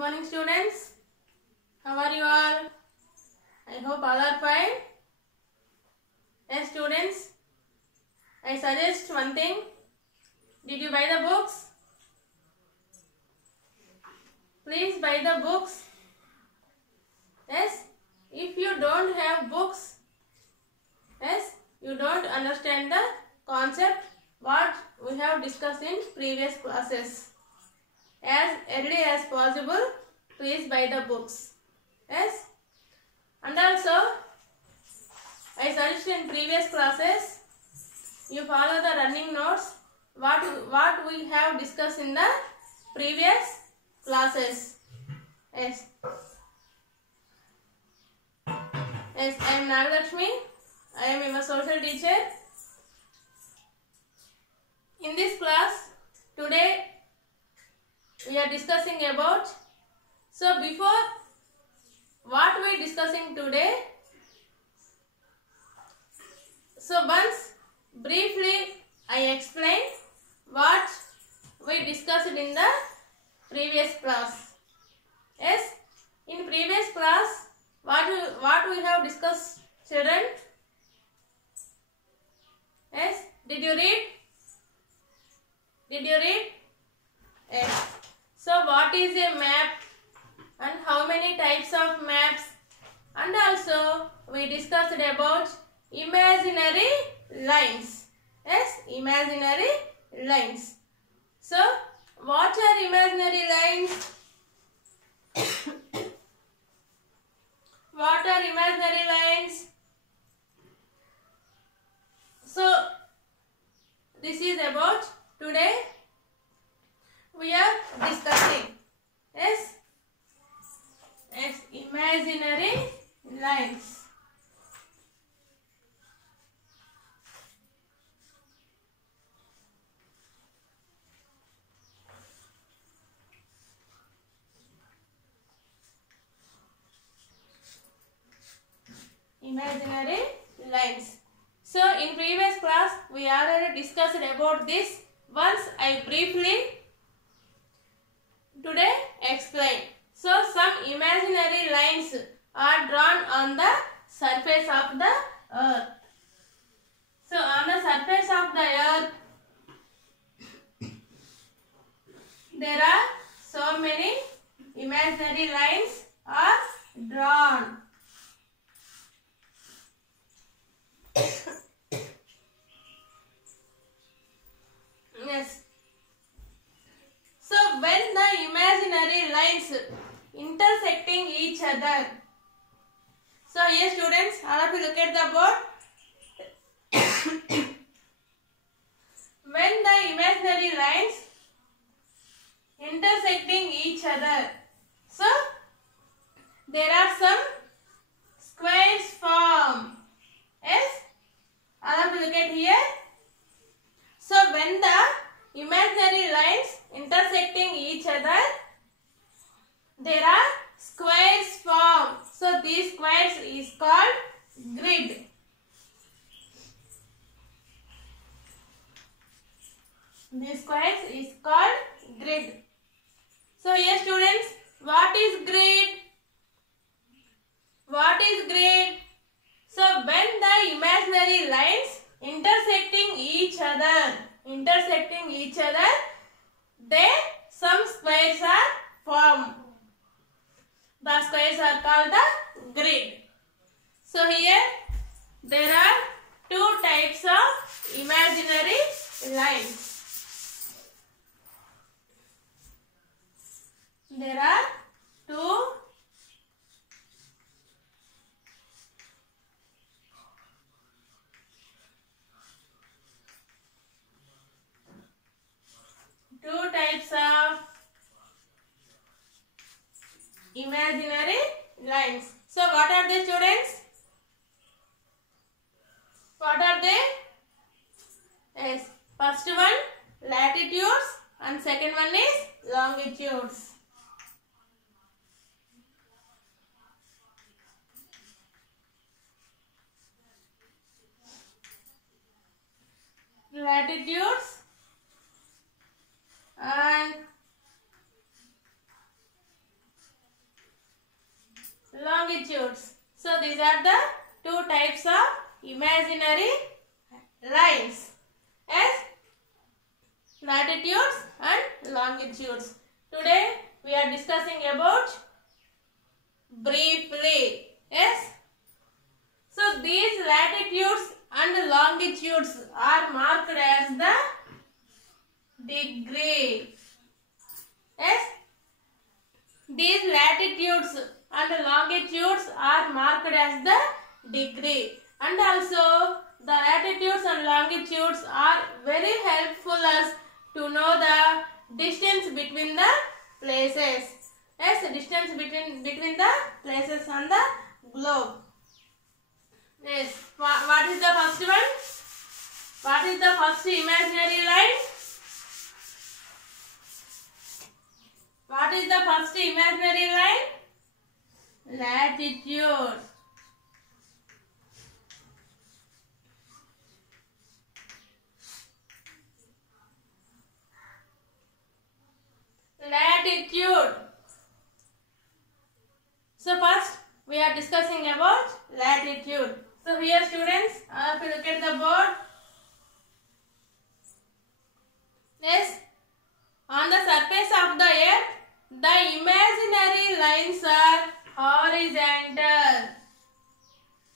morning, students. How are you all? I hope all are fine. Yes, students. I suggest one thing. Did you buy the books? Please buy the books. Yes. If you don't have books, yes, you don't understand the concept what we have discussed in previous classes. As early as possible, please buy the books. Yes. And also, I suggested in previous classes, you follow the running notes what we have discussed in the previous classes. Yes. Yes, I am Nagalakshmi. I am your social teacher. In this class, today we are discussing about, so before what we are discussing today, so once briefly I explain what we discussed in the previous class. Yes, in previous class what we have discussed, children? Yes, did you read? Did you read? Yes. So what is a map and how many types of maps, and also we discussed about imaginary lines. Yes, imaginary lines. So what are imaginary lines? What are imaginary lines? So this is about today we are discussing. Yes. Yes, imaginary lines. Imaginary lines. So in previous class we already discussed about this. Once I briefly today explain. So some imaginary lines are drawn on the surface of the earth. So on the surface of the earth there are so many imaginary lines are drawn. Yes. So when the imaginary lines intersecting each other. So here students, all of you look at the board. When the imaginary lines intersecting each other, so there are some squares formed. Yes, all of you look at here. So when the imaginary lines intersecting each other, there are squares formed. So these squares is called grid. This squares is called grid. So here students, what is grid? What is grid? So when the imaginary lines intersecting each other, then some squares are formed. The squares are called the grid. So here there are two types of imaginary lines. There are two types of imaginary lines. So what are they, students? What are they? Yes, first one latitudes and second one is longitudes. Latitudes and So these are the two types of imaginary lines as latitudes and longitudes. Today we are discussing about briefly. Yes. So these latitudes and longitudes are marked as the degree. Yes. These latitudes and longitudes are marked as the degree, and also the latitudes and longitudes are very helpful us to know the distance between the places. Yes, the distance between the places on the globe. Yes, what is the first one? What is the first imaginary line? What is the first imaginary line? Latitude. Latitude. So first we are discussing about latitude. So here students, if you look at the board, yes, on the surface of the earth, the imaginary lines are horizontal.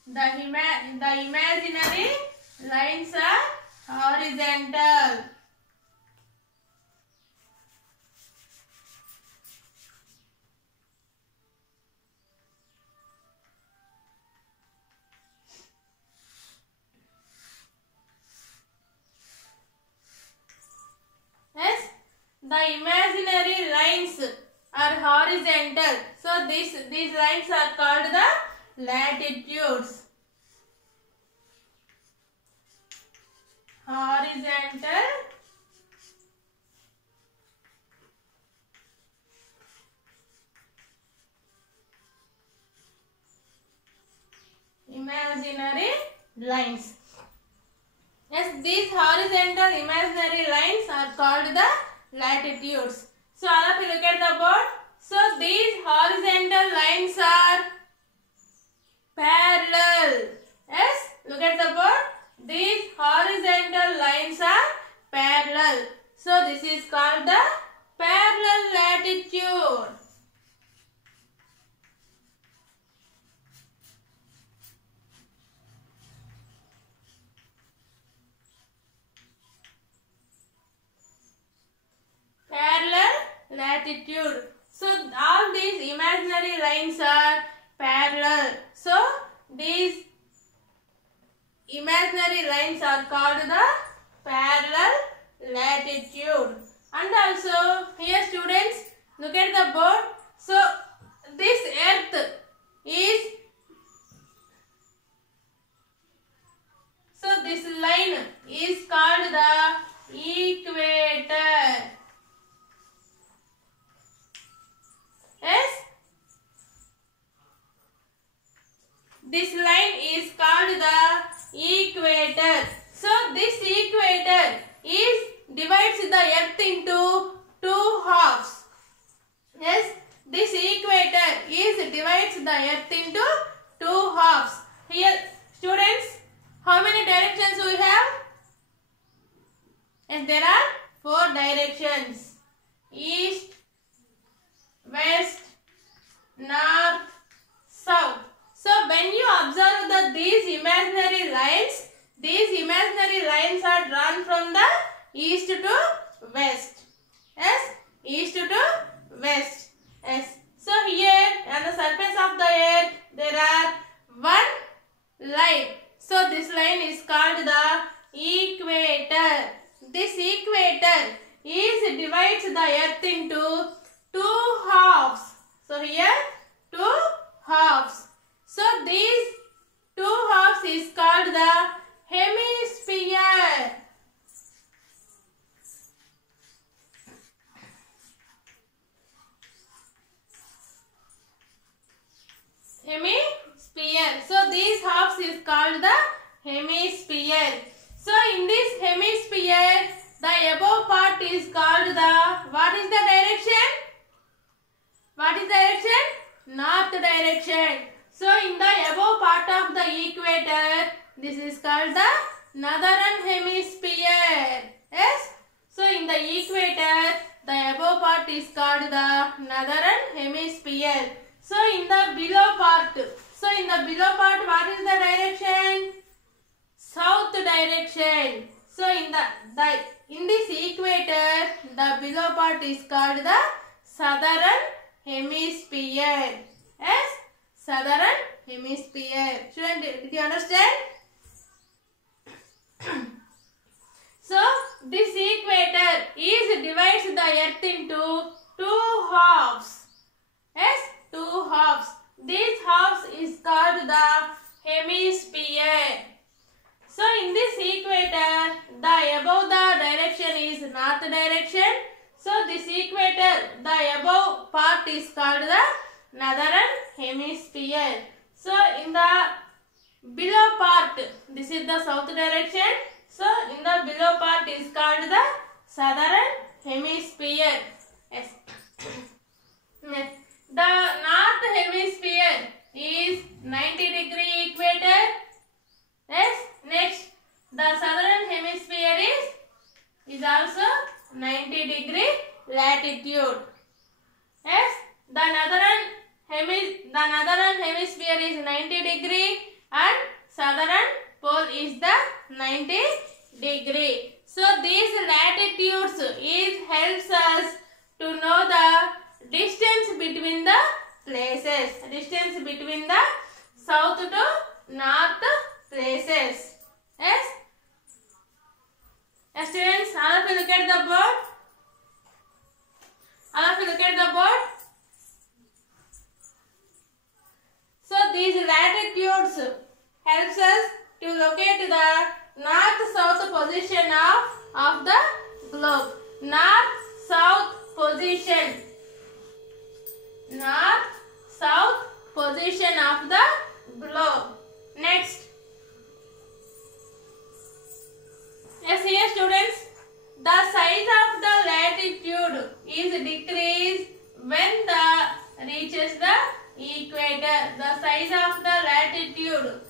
The imaginary lines are horizontal. Yes, the imaginary lines are horizontal. So these lines are called the latitudes. Horizontal imaginary lines. Yes, these horizontal imaginary lines are called the latitudes. So all of you look at the board. So these horizontal lines are parallel. Yes, look at the board. These horizontal lines are parallel. So this is called the parallel latitude. Parallel latitude. So all these imaginary lines are parallel. So these imaginary lines are called the parallel latitude. And also here students, look at the board. So this earth is, so this line is called the equator. Yes, this line is called the equator. So this equator divides the earth into two halves. Yes, this equator divides the earth into two halves. Here students, how many directions we have? Yes, there are four directions: east, west, north, south. So when you observe these imaginary lines are drawn from the east to west. Yes, east to west. Yes. So here on the surface of the earth there are one line. So this line is called the equator. This equator divides the earth into two halves. So here two halves. So these two halves is called the hemisphere. Hemisphere. So these halves is called the hemisphere. So in this hemisphere, the above part is called the, what is the direction? What is the direction? North direction. So in the above part of the equator, this is called the northern hemisphere. Yes. So in the equator, the above part is called the northern hemisphere. So in the below part, what is the direction? South direction. So in this equator, the below part is called the southern hemisphere. Yes, southern hemisphere. Did you understand? So this equator divides the earth into two halves. Yes, two halves. These halves is called the hemisphere. So in this equator, the above the direction is north direction. So this equator, the above part is called the northern hemisphere. So in the below part, this is the south direction. So in the below part is called the southern hemisphere. Yes. The north hemisphere is 90-degree equator. Yes. Next, the southern hemisphere is also 90-degree latitude. Yes. The northern hemisphere is 90-degree and southern pole is the 90-degree. So these latitudes helps us to know the distance between the places. Distance between the south to north places. Yes. Students, all of you look at the board. All of you look at the board. So these latitudes helps us to locate the north-south position of the globe. North-south position. North-south position of the globe. Next. Yes, here students, the size of the latitude is decreased when the reaches the equator. The size of the latitude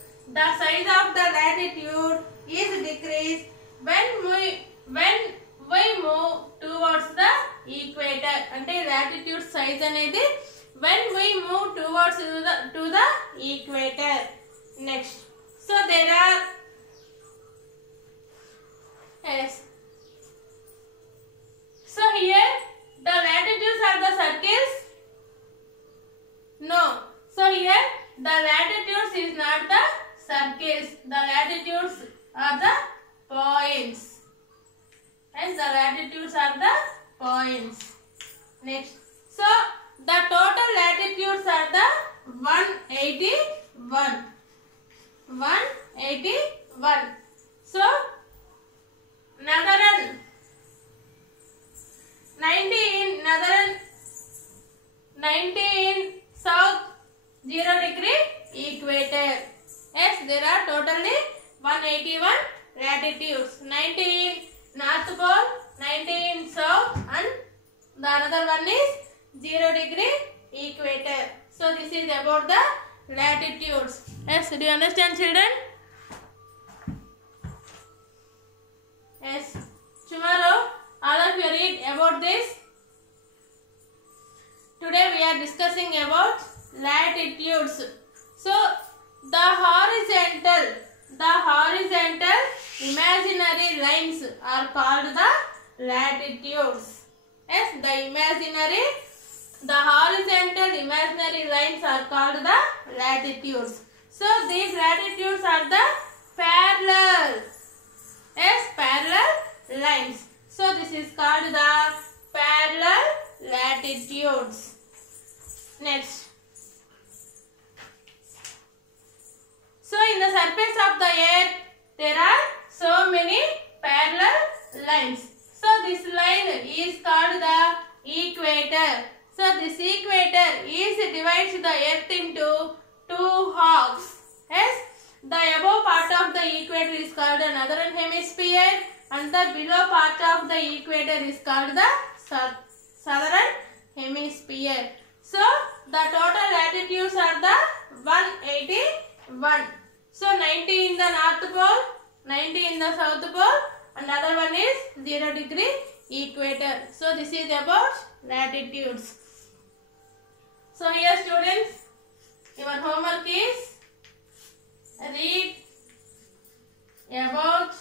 is decreased when we move towards the equator. Ante latitude size anedi when we move towards to the equator. Next, so there are yes. So here the latitudes are the circles. No. So here the latitudes is not the circles. The latitudes are the points. And the latitudes are the points. Next. So the total latitudes are the 181. 181. So northern 90 in northern, 90 in south, 0-degree equator. Yes, there are totally 181 latitudes. 90 in north pole, 90 in south, and the another one is 0-degree equator. So this is about the latitudes. Yes, do you understand, children? Yes. Tomorrow, all of you read about this. Today we are discussing about latitudes. So the horizontal imaginary lines are called the latitudes. Yes, the horizontal imaginary lines are called the latitudes. So these latitudes are the parallel. Yes, parallel lines. So this is called the parallel latitudes. Next. So in the surface of the earth there are so many parallel lines. So this line is called the equator. So this equator divides the earth into two halves. Yes. The above part of the equator is called the northern hemisphere and the below part of the equator is called the southern hemisphere. So the total latitudes are the 181. So 90 in the north pole, 90 in the south pole, and other one is 0 degree equator. So this is about latitudes. So here students, your homework is read about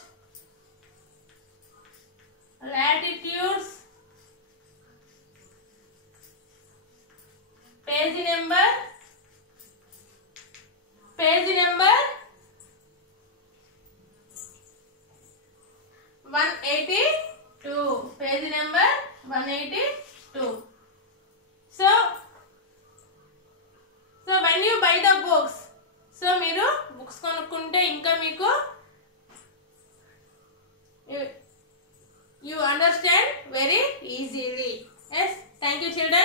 latitudes, page number 182. Page number 182. So when you buy the books, so మీరు books కొనుక్కుంటే ఇంకా మీకు you understand very easily. Yes, thank you children.